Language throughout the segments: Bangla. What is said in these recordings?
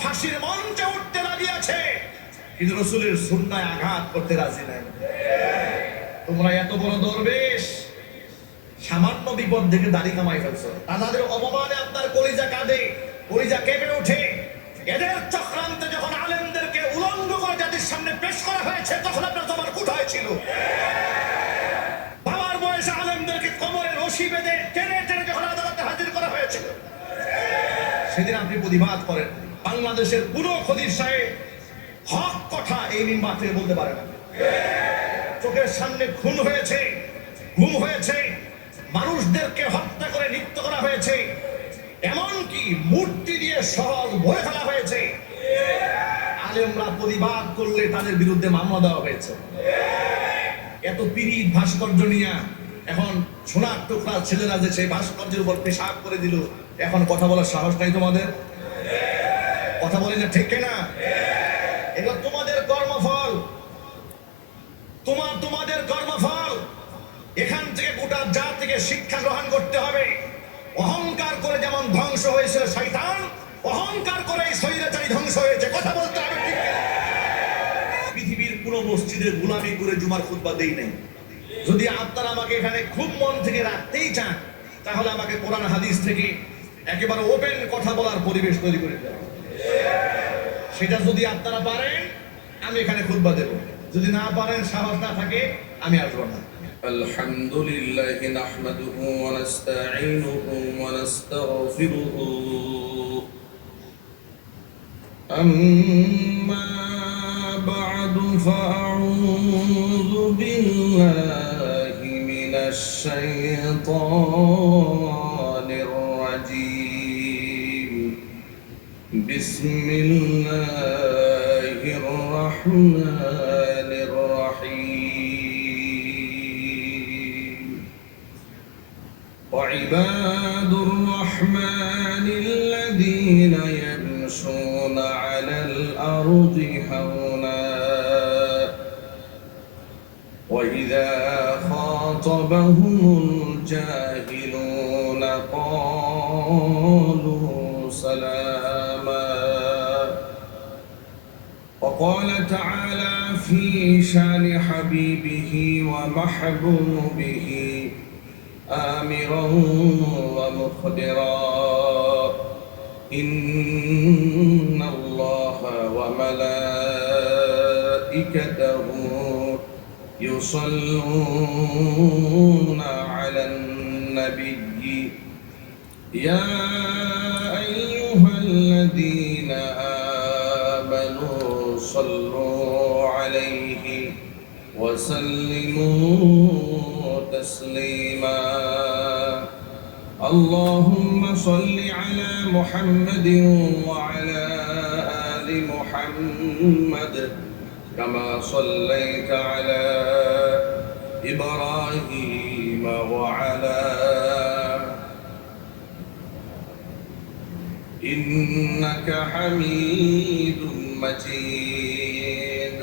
ফাঁসির মঞ্চে উঠতে রাজি আছে, কিন্তু রাসূলের সুন্নায় আঘাত করতে রাজি নাই। তোমরা এত বড় দরবেশ, সামান্য বিপদ থেকে দাড়ি কামাই ফেলছো। তাদের অপমানে আপনার কলিজা কাঁদে, কলিজা কেঁপে ওঠে। এদের চক্রান্তে যখন আলেমদেরকে উলঙ্গ করে জাতির সামনে পেশ করা হয়েছে, তখন আপনার তোমার কোথায় ছিল? বাবার বয়সে আলেমদেরকে কোমরে রশি বেঁধে টেনে টেনে যখন আদালতে হাজির করা হয়েছিল, সেদিন আপনি প্রতিবাদ করেন। বাংলাদেশের পুরো খলিল সাহেব হক কথা এই মিম্বার থেকে বলতে পারে না। চোখের সামনে খুন হয়েছে, গুম হয়েছে, মানুষদেরকে হত্যা করে নিত্য করা হয়েছে, এমনকি মূর্তি দিয়ে শহর ভরে ফেলা হয়েছে। আলেমরা প্রতিবাদ করলে তাদের বিরুদ্ধে মামলা দেওয়া হয়েছে। এত পীড়িত ভাস্কর্য নিয়ে এখন সোনার টুকরার ছেলেরা যে সেই ভাস্কর্যের উপর পেশাব করে দিল, এখন কথা বলার সাহস নাই তোমাদের? কথা বলি না, ঠিক না? এগুলো তোমাদের কর্মফল, তোমাদের কর্মফল। এখান থেকে গোটা জাতিকে শিক্ষা গ্রহণ করতে হবে। অহংকার করে যেমন ধ্বংস হয়েছিল শয়তান, অহংকার করে স্বৈরাচারী ধ্বংস হয়েছে। কথা বলতে হবে, ঠিক না? পৃথিবীর কোন মসজিদে গোলামি করে জুমার খুতবা দেই নাই। যদি আপনারা আমাকে এখানে খুব মন থেকে রাখতেই চান, তাহলে আমাকে কোরআন হাদিস থেকে একেবারে ওপেন কথা বলার পরিবেশ তৈরি করে দেওয়া। সেটা যদি আপনারা পারেন, আমি এখানে খুতবা দেব। যদি না পারেন, সাহস না থাকে, আমি আসবো না। আলহামদুলিল্লাহি নাহমাদুহু ওয়া নাস্তাঈনুহু ওয়া নাস্তাগফিরুহু আম্মা বা'দু ফাআউযু বিল্লাহি মিনাশ শাইতানির রাজীম। বিসমিল্লাহির রাহমানির রাহিম। وعباد الرحمن الذين يمشون على الأرض هونا وإذا خاطبهم الجاهلون قالوا سلاما. وقال تعالى في شان حبيبه ومحبوبه آمرا ومخبرا إن الله وملائكته يصلون على النبي يا أيها الذين آمنوا صلوا عليه وسلموا تسليما. اللهم صل على محمد وعلى آل محمد كما صليت على إبراهيم وعلى إنك حميد مجيد.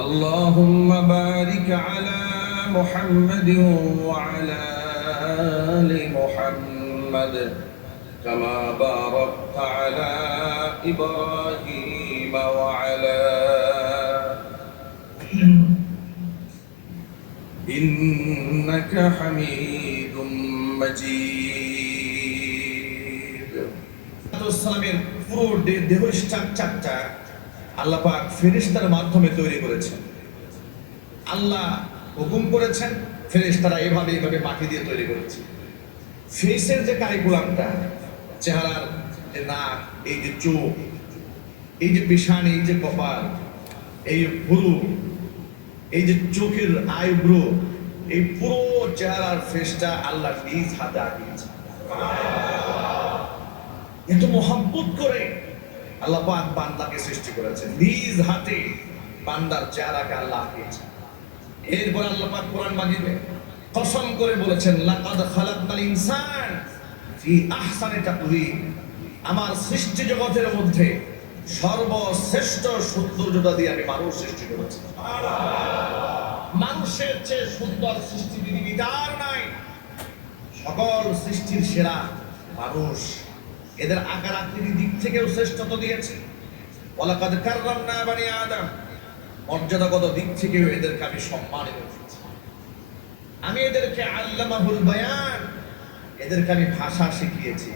اللهم بارك على محمد وعلى آل محمد كما باركت على إبراهيم وعلى إنك حميد مجيد. সালামের পুরো দেহ স্ট্রাকচারটা আল্লাহ পাক ফেরেশতার মাধ্যমে তৈরি করেছেন। আল্লাহ হুকুম করেছেন, ফেরেশতারা এভাবে মাটি দিয়ে তৈরি করেছে। ফেসের যে কারিকুলামটা, চেহারার যে নাক, এই যে চোখ, এই যে পেশান, এই যে কপাল, এই ভুরু, এই যে চোখের আইব্রো, এই পুরো চেহারার ফেসটা আল্লাহ নিজ হাতে আঁকিয়েছে। এত মহব্বত করে আল্লাহ পাক বান্দাকে সৃষ্টি করেছেন, নিজ হাতে বান্দার চেহারাকে আল্লাহ আঁকিয়েছেন। এরপর আল্লাহ পাক কোরআন মাজিদে কসম করে বলেছেন, লাকাদ খালাকনাল ইনসান ফি আহসানি তাকওয়িম। আমার সৃষ্টি জগতের মধ্যে সর্বশ্রেষ্ঠ সৌন্দর্যতা দিয়ে আমি মানুষ সৃষ্টি করেছি। মানুষের চেয়ে সুন্দর সৃষ্টি পৃথিবীতে আর নাই। সকল সৃষ্টির সেরা মানুষ। এদের আকার আকৃতির দিক থেকেও শ্রেষ্ঠত্ব দিয়েছি। ওয়ালাকাদ কাররামনা বানি আদম, মর্যাদাগত দিক থেকেও এদেরকে আমি সম্মানিত করেছি। আমি এদেরকে আল্লামাহুল বায়ান, এদেরকে আমি ভাষা শিখিয়েছি।